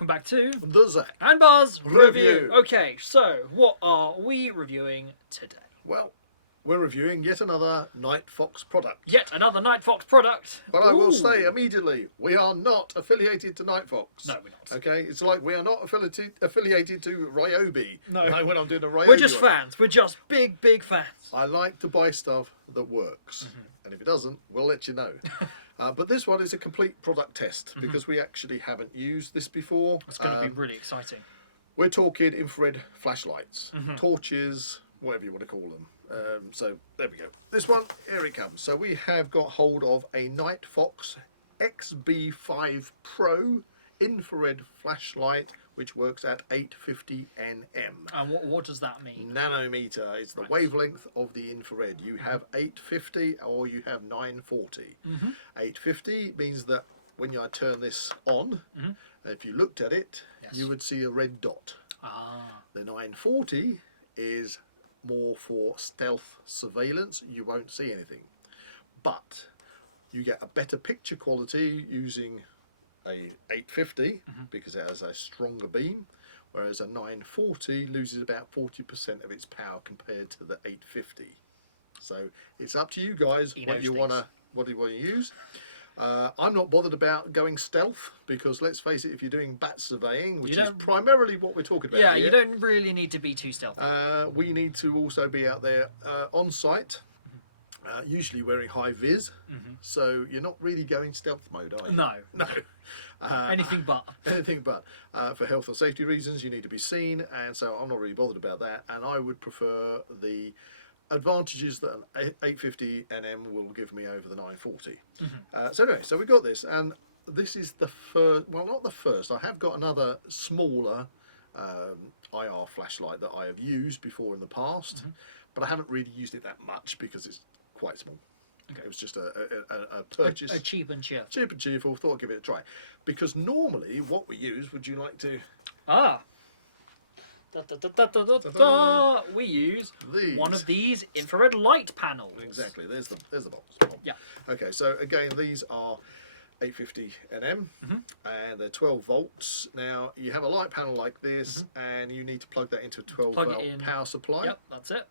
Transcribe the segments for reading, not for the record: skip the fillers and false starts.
welcome back to The Zak and Buzz Review. Okay, so what are we reviewing today? Well, we're reviewing yet another Nightfox product. Yet another Nightfox product. But I will Ooh. say immediately, we are not affiliated to Nightfox. No, we're not. Okay, it's like we are not affiliated to Ryobi. No. Like when I'm doing a Ryobi. We're just fans. We're just big fans. I like to buy stuff that works. And if it doesn't, we'll let you know. But this one is a complete product test because we actually haven't used this before. It's going to be really exciting. We're talking infrared flashlights, torches, whatever you want to call them. So there we go. This one, here it comes. So we have got hold of a Nightfox XB5 Pro infrared flashlight, which works at 850 nm. And what does that mean? Nanometer is the wavelength of the infrared. You have 850 or you have 940. 850 means that when I turn this on, if you looked at it, you would see a red dot. The 940 is more for stealth surveillance. You won't see anything, but you get a better picture quality using a 850 because it has a stronger beam, whereas a 940 loses about 40% of its power compared to the 850. So it's up to you guys what you want to use. I'm not bothered about going stealth because let's face it, if you're doing bat surveying, which is primarily what we're talking about here, you don't really need to be too stealthy. we need to also be out there on site, usually wearing high vis, so you're not really going stealth mode, are you? No. Anything but. Anything but. For health and safety reasons, you need to be seen, and so I'm not really bothered about that, and I would prefer the advantages that an 850 nm will give me over the 940. So anyway, so we got this, and this is the first, well, not the first, I have got another smaller IR flashlight that I have used before in the past, but I haven't really used it that much because it's quite small. It was just a purchase. A cheap and cheerful. Cheap and cheerful, thought I'd give it a try. Because normally what we use, would you like to... We use these. one of these infrared light panels. Exactly, there's the box. Yeah. Okay, so again, these are 850 nm and they're 12 volts. Now, you have a light panel like this and you need to plug that into a 12 volt power supply. Yep, that's it.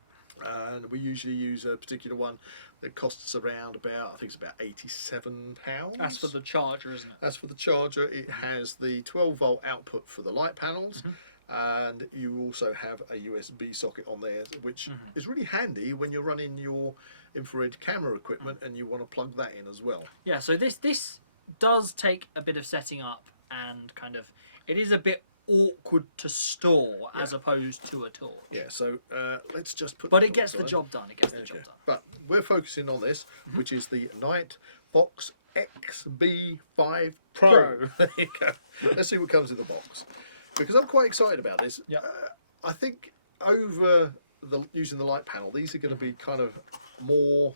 And we usually use a particular one that costs around about, I think it's about £87. That's for the charger, isn't it? That's for the charger. It has the 12 volt output for the light panels, and you also have a USB socket on there, which is really handy when you're running your infrared camera equipment and you want to plug that in as well. Yeah, so this does take a bit of setting up, and kind of, it is a bit awkward to store as opposed to a torch. Yeah, so let's just put. But it gets the job done. It gets the job done. But we're focusing on this, which is the Nightfox XB5 Pro. There you go. Let's see what comes in the box, because I'm quite excited about this. I think over using the light panel, these are going to be kind of more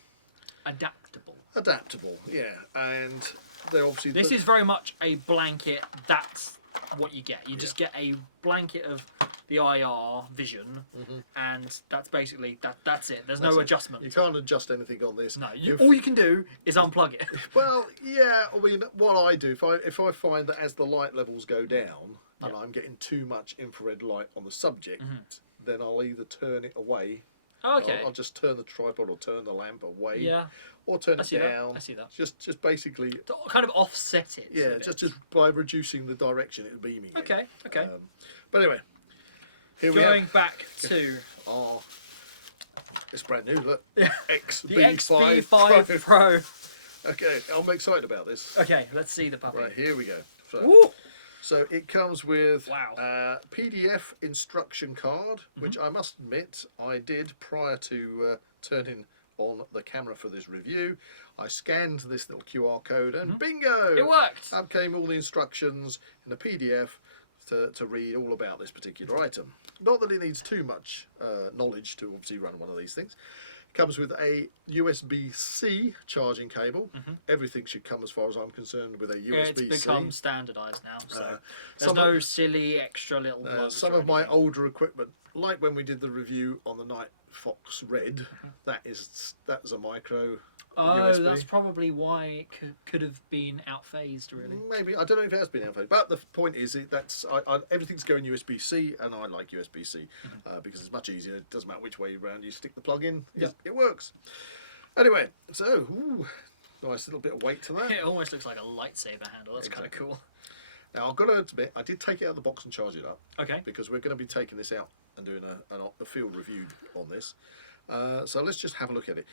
adaptable. Adaptable, yeah, and they're obviously. This is very much a blanket. That's what you get. You just get a blanket of the IR vision, and that's basically that's it. There's no adjustment. You can't adjust anything on this. No, all you can do is unplug it. Well, yeah. I mean, what I do if I find that as the light levels go down and I'm getting too much infrared light on the subject, then I'll either turn it away. Okay. I'll just turn the tripod or turn the lamp away. Yeah. Or turn it down. I see that. Just basically to kind of offset it. Yeah, just by reducing the direction it's beaming. Okay. Okay. But anyway, here we are. Going back to it's brand new. Look, XB5 the XB5 Pro. Okay, I'm excited about this. Okay, let's see the puppy. Right, here we go. Woo! So it comes with a PDF instruction card, which I must admit I did prior to turning on the camera for this review. I scanned this little QR code and bingo! It worked! Up came all the instructions in a PDF to read all about this particular item. Not that it needs too much knowledge to obviously run one of these things. Comes with a USB-C charging cable. Everything should come, as far as I'm concerned, with a USB-C. Yeah, it's become standardised now, so there's no silly extra little plugs. Some of my older equipment, like when we did the review on the Nightfox Red, that was a micro Oh, USB. that's probably why it could have been outphased, really. Maybe, I don't know if it has been outphased, but the point is everything's going USB-C, and I like USB-C because it's much easier. It doesn't matter which way around you stick the plug in, it works. Anyway, so nice little bit of weight to that. It almost looks like a lightsaber handle. That's kind of cool. Now I've got to admit, I did take it out of the box and charge it up. Okay. Because we're going to be taking this out and doing a field review on this. So let's just have a look at it.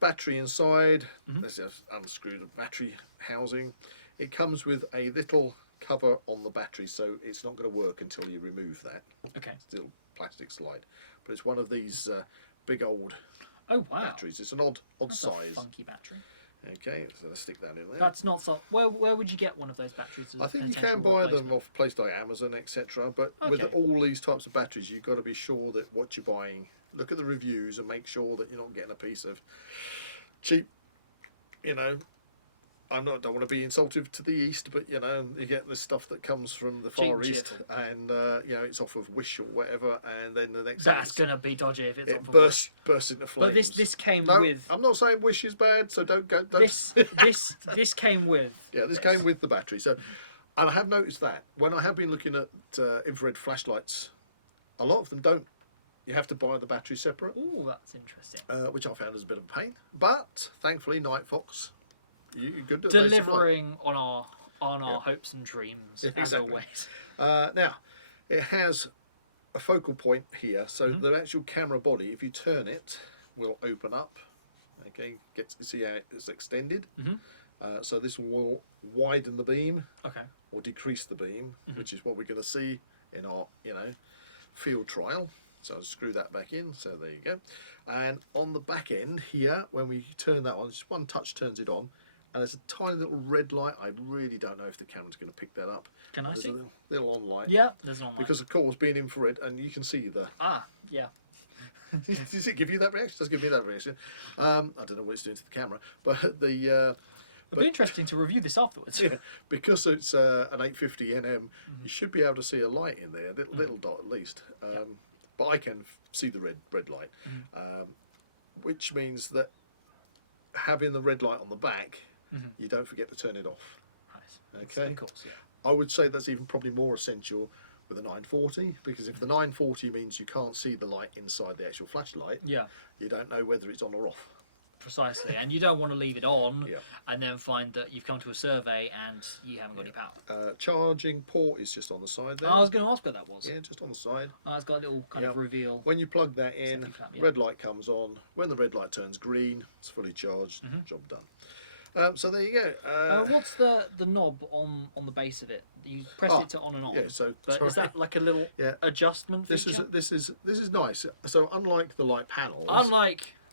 Battery inside. Let's just unscrew the battery housing. It comes with a little cover on the battery, so it's not going to work until you remove that. Okay. Still plastic slide, but it's one of these big old batteries. It's an odd That's size. A funky battery. Okay, so let's stick that in there. That's not so. Where would you get one of those batteries? I think you can buy them off places like Amazon, etc. But with all these types of batteries, you've got to be sure that what you're buying. Look at the reviews and make sure that you're not getting a piece of cheap. You know, don't want to be insultive to the East, but you know, you get this stuff that comes from the Far East, and you know, it's off of Wish or whatever, and then the next that's gonna be dodgy if it's it off of bursts into flames. But this came no, with. I'm not saying Wish is bad, so don't go. Don't. This came with. Yeah, this came with the battery. So, and I have noticed that when I have been looking at infrared flashlights, a lot of them don't. You have to buy the battery separate. Oh, that's interesting. Which I found is a bit of a pain, but thankfully Nightfox, you're good at delivering on our hopes and dreams as always. Now, it has a focal point here, so the actual camera body, if you turn it, will open up. Okay, see how it's extended. So this will widen the beam, or decrease the beam, which is what we're going to see in our field trial. So I'll screw that back in, so there you go. And on the back end here, when we turn that on, just one touch turns it on, and there's a tiny little red light. I really don't know if the camera's going to pick that up. Can I see? There's a little on light. Yeah, there's an on light. Because of course, being infrared, and you can see the... Yeah. Does it give you that reaction? It does give me that reaction. I don't know what it's doing to the camera, but the... It'll be interesting to review this afterwards. Yeah, because it's an 850 NM, you should be able to see a light in there, a little dot at least. But I can see the red light, which means that having the red light on the back, you don't forget to turn it off. Nice. Okay. Of course, yeah. I would say that's even probably more essential with a 940, because if the 940 means you can't see the light inside the actual flashlight, you don't know whether it's on or off. Precisely, and you don't want to leave it on and then find that you've come to a survey and you haven't got any power. Charging port is just on the side there. I was going to ask where that was. Yeah, just on the side. It's got a little kind of reveal. When you plug that in, red light comes on. When the red light turns green, it's fully charged. Job done. So there you go. What's the knob on the base of it? You press it to on and on. Yeah. So, but is that like a little adjustment feature? This is nice. So unlike the light panels,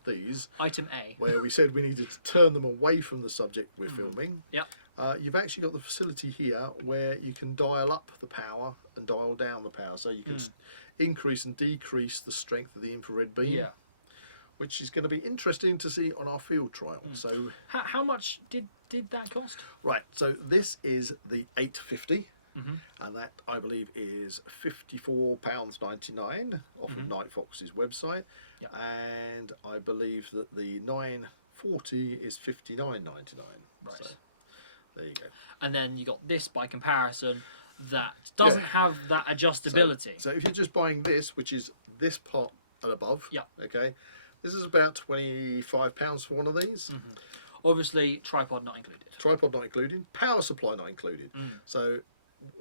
these item A, where we said we needed to turn them away from the subject we're filming. You've actually got the facility here where you can dial up the power and dial down the power, so you can increase and decrease the strength of the infrared beam. Which is going to be interesting to see on our field trial. So, how much did that cost? Right. So this is the 850. And that, I believe, is £54.99 off of Nightfox's website. And I believe that the 940 is £59.99. Right. So, there you go. And then you got this by comparison that doesn't have that adjustability. So if you're just buying this, which is this part and above, okay, this is about £25 for one of these. Obviously, tripod not included. Tripod not included. Power supply not included. So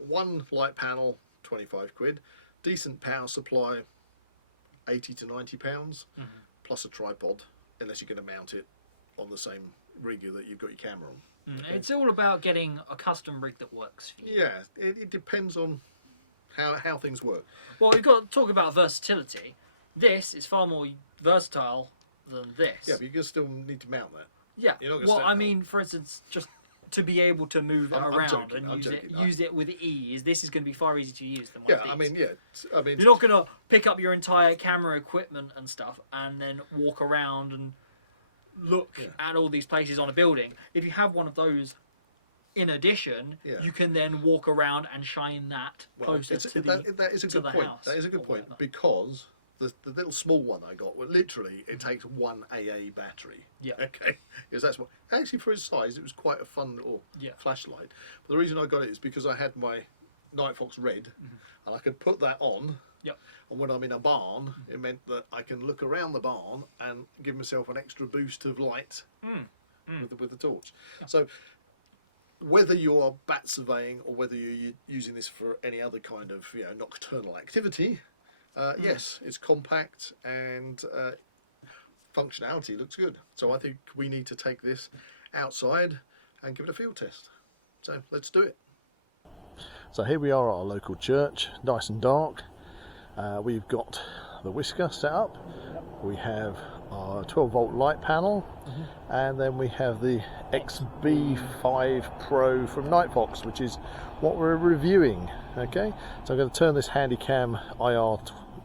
one light panel, 25 quid. Decent power supply, 80 to 90 pounds, plus a tripod, unless you're going to mount it on the same rig that you've got your camera on. Okay? It's all about getting a custom rig that works for you. Yeah, it depends on how things work. Well, we've got to talk about versatility. This is far more versatile than this. Yeah, but you still need to mount that. Yeah. You're not well, I mean, for instance, just to be able to move it around and use it with ease, this is going to be far easier to use than one of these. I mean, you're not going to pick up your entire camera equipment and stuff and then walk around and look at all these places on a building. If you have one of those in addition, you can then walk around and shine that closer to the that is a good point. house. That is a good point, because the little small one I got, well, literally it takes one AA battery. Yeah. Okay. Because that's what actually for its size it was quite a fun little flashlight. But the reason I got it is because I had my Nightfox Red, and I could put that on. Yep. And when I'm in a barn, it meant that I can look around the barn and give myself an extra boost of light with the torch. Yeah. So whether you're bat surveying or whether you're using this for any other kind of nocturnal activity, yes, it's compact and functionality looks good. So I think we need to take this outside and give it a field test. So let's do it. So here we are at our local church, nice and dark. We've got the whisker set up. We have our 12-volt light panel, and then we have the XB5 Pro from Nightfox, which is what we're reviewing. Okay, so I'm going to turn this Handycam IR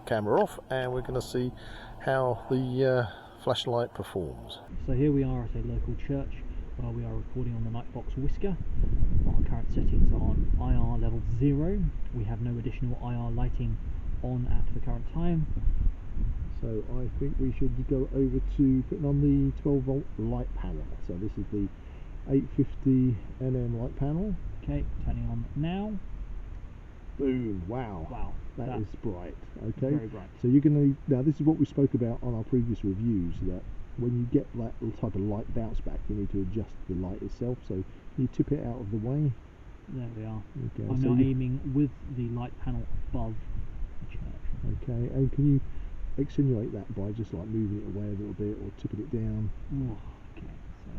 camera off, and we're going to see how the flashlight performs. So here we are at a local church where we are recording on the Nightfox whisker. Our current settings are on IR level 0. We have no additional IR lighting on at the current time. So I think we should go over to putting on the 12-volt light panel. So this is the 850 nm light panel. Okay, turning on now. Boom! Wow! Wow, that is bright. Okay, very bright. So you're going to now. This is what we spoke about on our previous reviews. That when you get that type of light bounce back, you need to adjust the light itself. So you tip it out of the way. There we are. Okay, I'm so now aiming with the light panel above the church. Okay, and can you extenuate that by just like moving it away a little bit or tipping it down? Oh, okay, so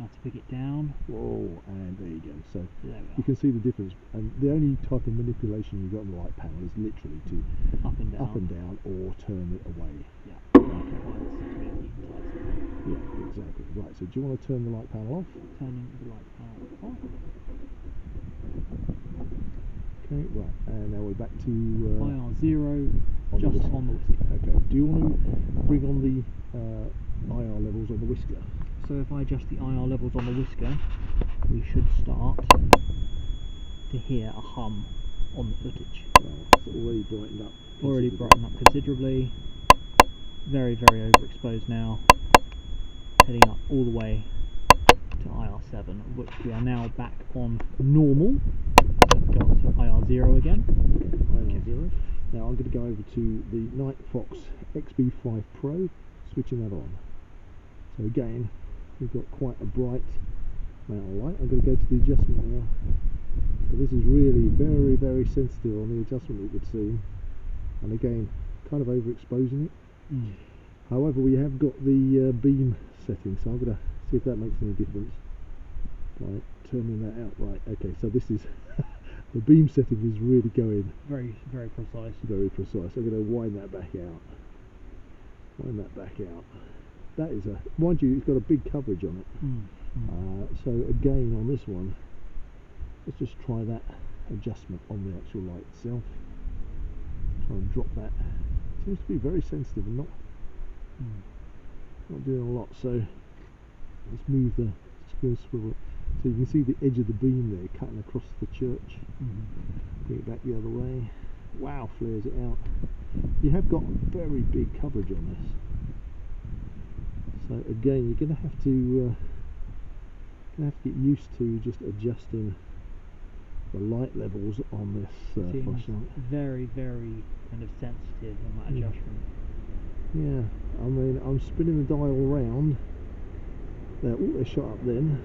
now to pick it down. Whoa, and there you go. So there you can see the difference. And the only type of manipulation you've got on the light panel is literally to up and down or turn it away. Yeah. Yeah, exactly. Right, so do you want to turn the light panel off? Turning the light panel off. Okay, right, and now we're back to IR 0, just on the whisker. Okay, do you want to bring on the IR levels on the whisker? So if I adjust the IR levels on the whisker, we should start to hear a hum on the footage. Well, it's already brightened up. Already brightened up considerably. Very, very overexposed now. Heading up all the way to IR7, which we are now back on normal. So let's go up to IR 0 again. IR 0. Now I'm going to go over to the Nightfox XB5 Pro, switching that on. So again, we've got quite a bright amount of light. I'm going to go to the adjustment now. So this is really very, very sensitive on the adjustment, it would seem. And again, kind of overexposing it. However, we have got the beam setting, so I'm going to see if that makes any difference by turning that out. Right, okay, so this is the beam setting is really going very, very precise. Very precise. I'm going to wind that back out. Wind that back out. That is a, mind you, it's got a big coverage on it. So again, on this one, let's just try that adjustment on the actual light itself. Try and drop that. Seems to be very sensitive and not doing a lot. So let's move the swivel. So you can see the edge of the beam there cutting across the church. Bring it back the other way. Wow, flares it out. You have got very big coverage on this. So again, you're going to have to get used to just adjusting the light levels on this flashlight. Very, very kind of sensitive on that adjustment. Yeah, I mean, I'm spinning the dial around. There, oh, they shot up then.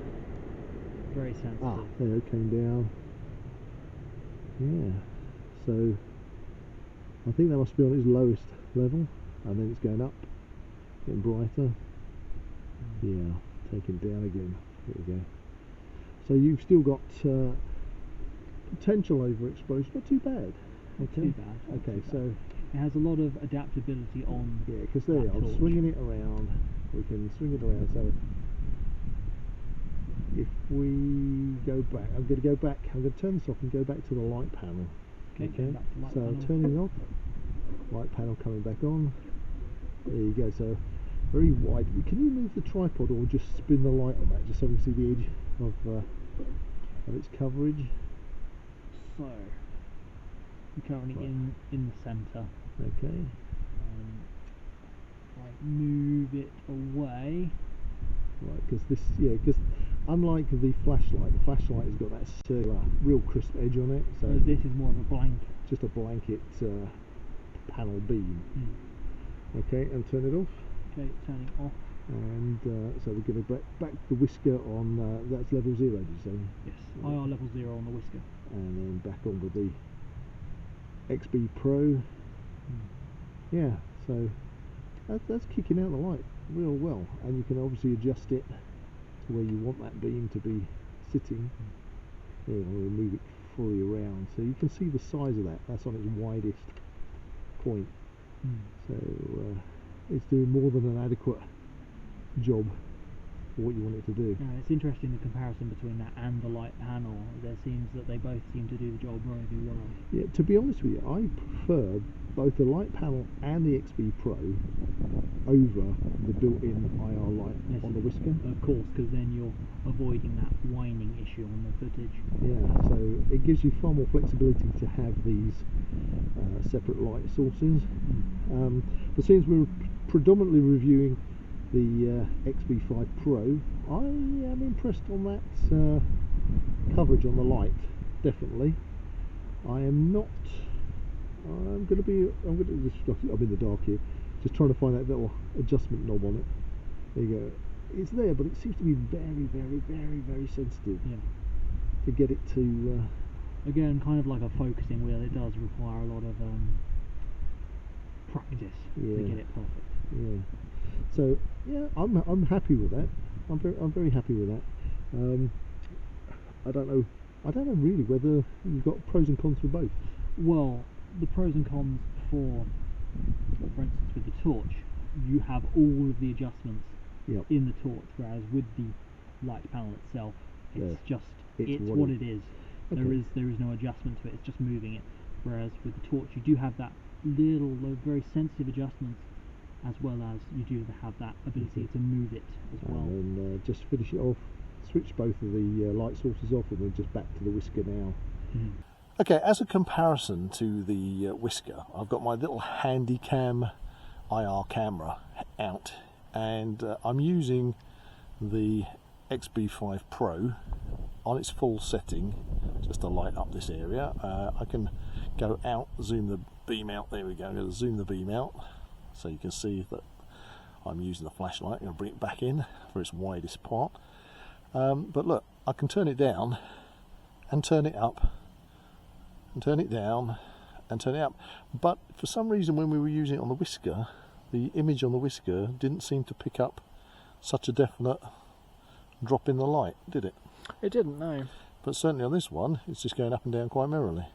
Very sensitive. Ah, there it came down. Yeah, so I think that must be on its lowest level, and then it's going up, getting brighter. Yeah, taking it down again. There we go. So you've still got potential overexposure, not too bad. Not too bad. Okay, so it has a lot of adaptability on. Yeah, because there, I'm swinging it around. We can swing it around. So if we go back, I'm going to go back. I'm going to turn this off and go back to the light panel. Okay. Back to light panel. Turning off. Light panel coming back on. There you go. So very wide. Can you move the tripod or just spin the light on that, just so we can see the edge of its coverage? So we're currently in the centre. Okay. like move it away. Right, because this, because unlike the flashlight has got that circular, real crisp edge on it. So whereas this is more of a blanket. Just a blanket panel beam. Okay, and turn it off. Okay, turning off. And so we're going to back the whisker on, that's level 0, did you say? Yes, IR level 0 on the whisker. And then back onto the XB Pro. Yeah, so that's kicking out the light real well, and you can obviously adjust it to where you want that beam to be sitting. Here, we'll move it fully around so you can see the size of that. That's on its widest point. So it's doing more than an adequate job for what you want it to do. It's interesting the comparison between that and the light panel. There seems that they both seem to do the job really well. Yeah, to be honest with you, I prefer both the light panel and the XB Pro over the built-in IR light on the whisker. Of course, because then you're avoiding that whining issue on the footage. Yeah, so it gives you far more flexibility to have these separate light sources. But since we're predominantly reviewing the XB5 Pro, I am impressed on that coverage on the light, definitely. I'm in the dark here, just trying to find that little adjustment knob on it. There you go. It's there, but it seems to be very, very, very, very sensitive. Yeah. To get it to... Again, kind of like a focusing wheel, it does require a lot of practice to get it perfect. Yeah. So yeah, I'm happy with that. I'm very happy with that. I don't know really whether you've got pros and cons for both. Well, the pros and cons for instance, with the torch, you have all of the adjustments in the torch, whereas with the light panel itself, it's what it is. Okay. There is no adjustment to it. It's just moving it. Whereas with the torch, you do have that little, very sensitive adjustments, as well as you do have that ability to move it as well. And then just finish it off, switch both of the light sources off, and we're just back to the whisker now. Okay, as a comparison to the whisker, I've got my little Handycam IR camera out, and I'm using the XB5 Pro on its full setting just to light up this area. I can go out, zoom the beam out. There we go. I'm going to zoom the beam out so you can see that I'm using the flashlight. I'm going to bring it back in for its widest part. But look, I can turn it down and turn it up and turn it down and turn it up. But for some reason, when we were using it on the whisker, the image on the whisker didn't seem to pick up such a definite drop in the light, did it? It didn't, no. But certainly on this one, it's just going up and down quite merrily.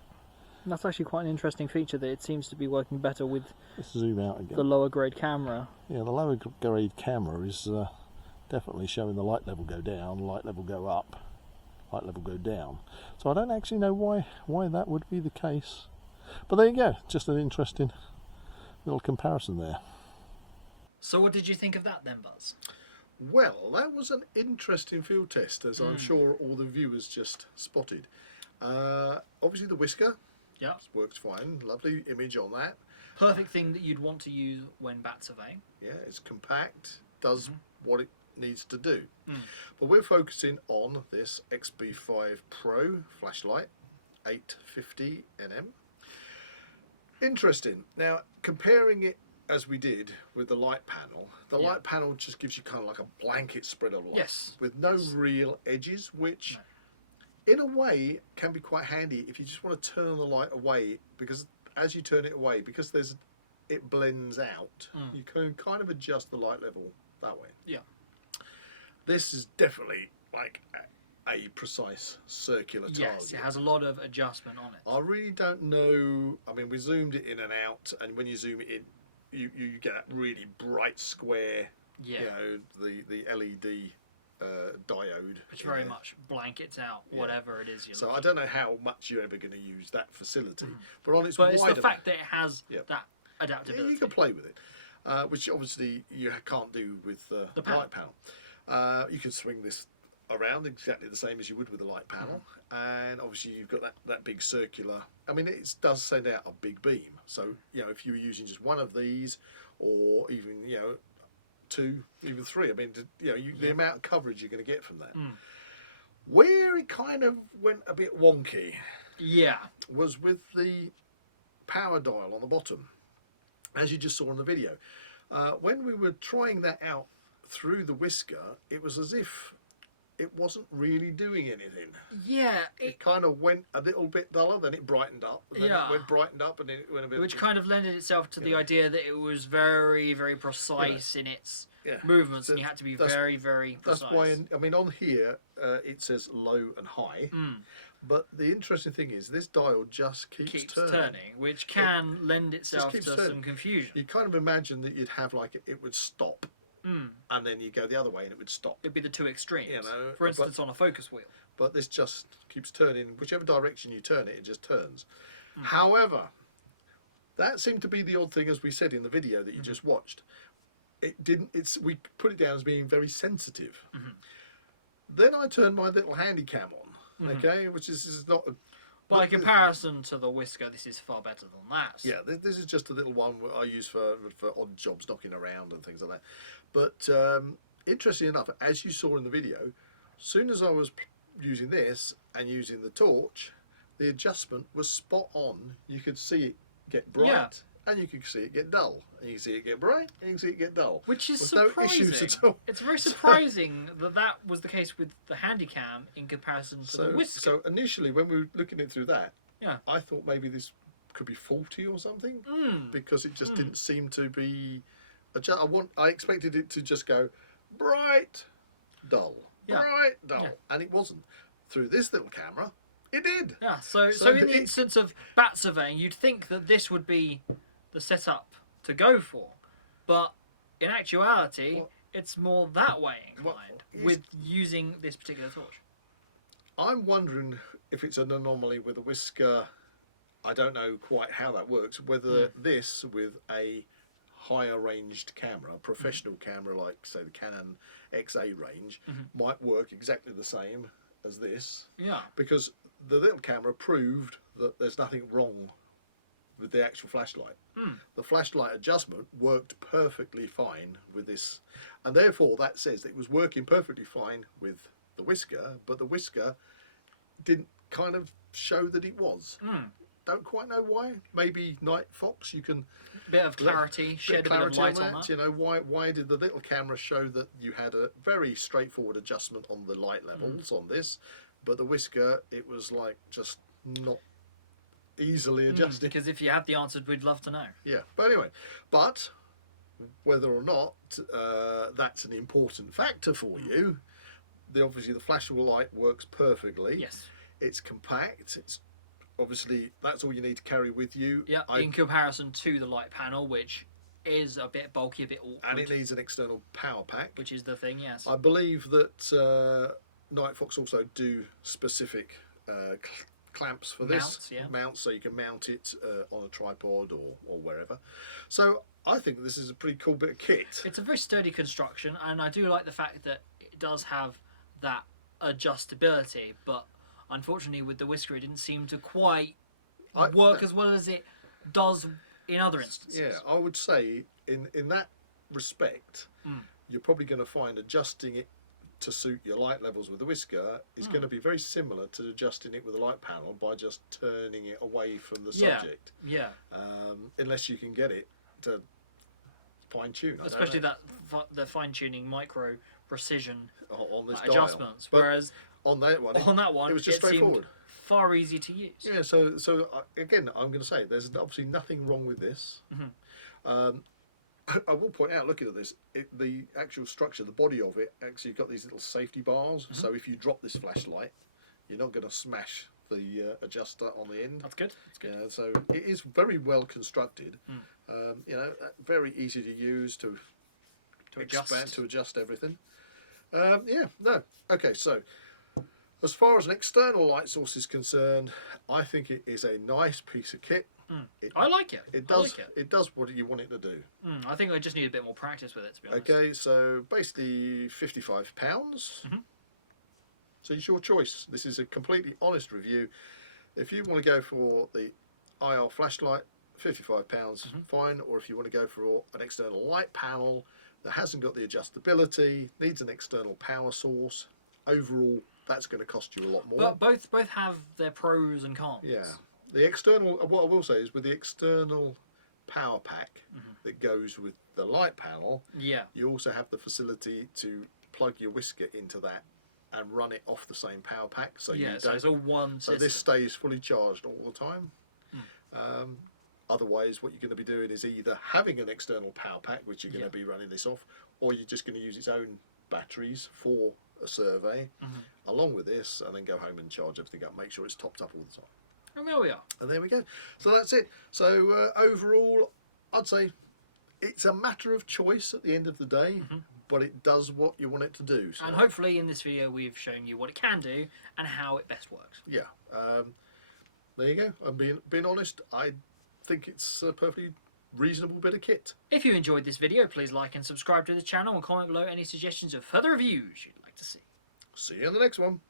And that's actually quite an interesting feature, that it seems to be working better with Let's zoom out again. The lower grade camera. Yeah, the lower grade camera is definitely showing the light level go down, light level go up, light level go down. So I don't actually know why that would be the case. But there you go, just an interesting little comparison there. So what did you think of that then, Buzz? Well, that was an interesting field test, as I'm sure all the viewers just spotted. Obviously the whisker works fine, lovely image on that. Perfect thing that you'd want to use when bat surveying. Yeah, it's compact, does what it needs to do. But we're focusing on this XB5 Pro flashlight, 850 nm. Interesting. Now, comparing it as we did with the light panel, the light panel just gives you kind of like a blanket spread of light with no real edges, which in a way can be quite handy if you just want to turn the light away, because as you turn it away, because it blends out, you can kind of adjust the light level that way. Yeah. This is definitely like a precise circular target. Yes, it has a lot of adjustment on it. I really don't know. I mean, we zoomed it in and out, and when you zoom it in, you get that really bright square, you know, the LED diode, which very much blankets out whatever it is you're so I don't know how much you're ever going to use that facility, but on its but it's the fact that it has that adaptability. Yeah, you can play with it, which obviously you can't do with the light panel. You can swing this around exactly the same as you would with a light panel, and obviously you've got that big circular. I mean, it does send out a big beam. So if you were using just one of these, or even 2, even 3, I mean, the amount of coverage you're going to get from that. Where it kind of went a bit wonky, was with the power dial on the bottom, as you just saw in the video. When we were trying that out through the whisker, it was as if it wasn't really doing anything. Yeah. It kind of went a little bit duller, then it brightened up, and then it went brightened up, and then it went a bit... Which kind of lended itself to the idea that it was very, very precise in its movements, and you had to be very, very precise. That's why, I mean, on here, it says low and high, but the interesting thing is this dial just keeps turning, which can lend itself to some confusion. You kind of imagine that you'd have like it would stop, and then you go the other way and it would stop. It'd be the two extremes. For instance, on a focus wheel. But this just keeps turning. Whichever direction you turn it, it just turns. However, that seemed to be the odd thing, as we said in the video that you just watched. It didn't. We put it down as being very sensitive. Then I turned my little handy cam on, okay, which is not. By comparison to the whisker, this is far better than that. Yeah, this is just a little one I use for odd jobs, knocking around and things like that. But interestingly enough, as you saw in the video, soon as I was using this and using the torch, the adjustment was spot on. You could see it get bright, and you could see it get dull, and you can see it get bright, and you can see it get dull. Which is with surprising. No issues at all. It's very surprising that was the case with the Handycam in comparison to the whisker. So initially, when we were looking at it through that, I thought maybe this could be faulty or something, because it just didn't seem to be. I expected it to just go bright, dull, bright, dull, and it wasn't. Through this little camera, it did. Yeah. So in the instance of bat surveying, you'd think that this would be the setup to go for, but in actuality, it's more that way inclined with using this particular torch. I'm wondering if it's an anomaly with a whisker. I don't know quite how that works. Whether this with a higher ranged camera, a professional camera like say the Canon XA range, might work exactly the same as this. Yeah. Because the little camera proved that there's nothing wrong with the actual flashlight. The flashlight adjustment worked perfectly fine with this, and therefore that says that it was working perfectly fine with the whisker, but the whisker didn't kind of show that it was. Don't quite know why. Maybe Nightfox, you can bit of clarity, shed a bit of light on that. You know, why did the little camera show that you had a very straightforward adjustment on the light levels on this, but the whisker, it was like just not easily adjusted. Because if you had the answer, we'd love to know. Yeah, but anyway, whether or not that's an important factor for you, obviously the flashlight works perfectly. Yes. It's compact. It's obviously that's all you need to carry with you. Yeah. In comparison to the light panel, which is a bit bulky, a bit awkward. And it needs an external power pack. Which is the thing, yes. I believe that Nightfox also do specific clamps for this. Mounts, so you can mount it on a tripod or wherever. So I think this is a pretty cool bit of kit. It's a very sturdy construction, and I do like the fact that it does have that adjustability, but unfortunately with the whisker it didn't seem to quite work as well as it does in other instances. Yeah, I would say in that respect, you're probably going to find adjusting it to suit your light levels with the whisker is going to be very similar to adjusting it with a light panel by just turning it away from the subject. Yeah. Unless you can get it to fine tune. Especially the fine tuning micro precision on this adjustments. Dial. Whereas on that one, it was just straightforward. Far easier to use. Yeah. So again, I'm going to say there's obviously nothing wrong with this. I will point out, looking at this, the actual structure, the body of it, actually you've got these little safety bars. So if you drop this flashlight, you're not going to smash the adjuster on the end. That's good. That's good. So it is very well constructed. You know, very easy to use to adjust everything. Okay, so as far as an external light source is concerned, I think it is a nice piece of kit. I like it. It does. It does what you want it to do. I think I just need a bit more practice with it, to be honest. Okay, so basically £55. So it's your choice. This is a completely honest review. If you want to go for the IR flashlight, £55, fine. Or if you want to go for an external light panel that hasn't got the adjustability, needs an external power source, overall that's going to cost you a lot more. But both have their pros and cons. Yeah. The external, what I will say is with the external power pack that goes with the light panel, you also have the facility to plug your whisker into that and run it off the same power pack. So so it's all one system. So this stays fully charged all the time. Otherwise, what you're going to be doing is either having an external power pack, which you're going to be running this off, or you're just going to use its own batteries for a survey along with this, and then go home and charge everything up, make sure it's topped up all the time. And there we are. And there we go. So that's it. So overall, I'd say it's a matter of choice at the end of the day, but it does what you want it to do. So. And hopefully in this video we've shown you what it can do and how it best works. Yeah. There you go. I'm being honest, I think it's a perfectly reasonable bit of kit. If you enjoyed this video, please like and subscribe to the channel and comment below any suggestions of further reviews you'd like to see. See you in the next one.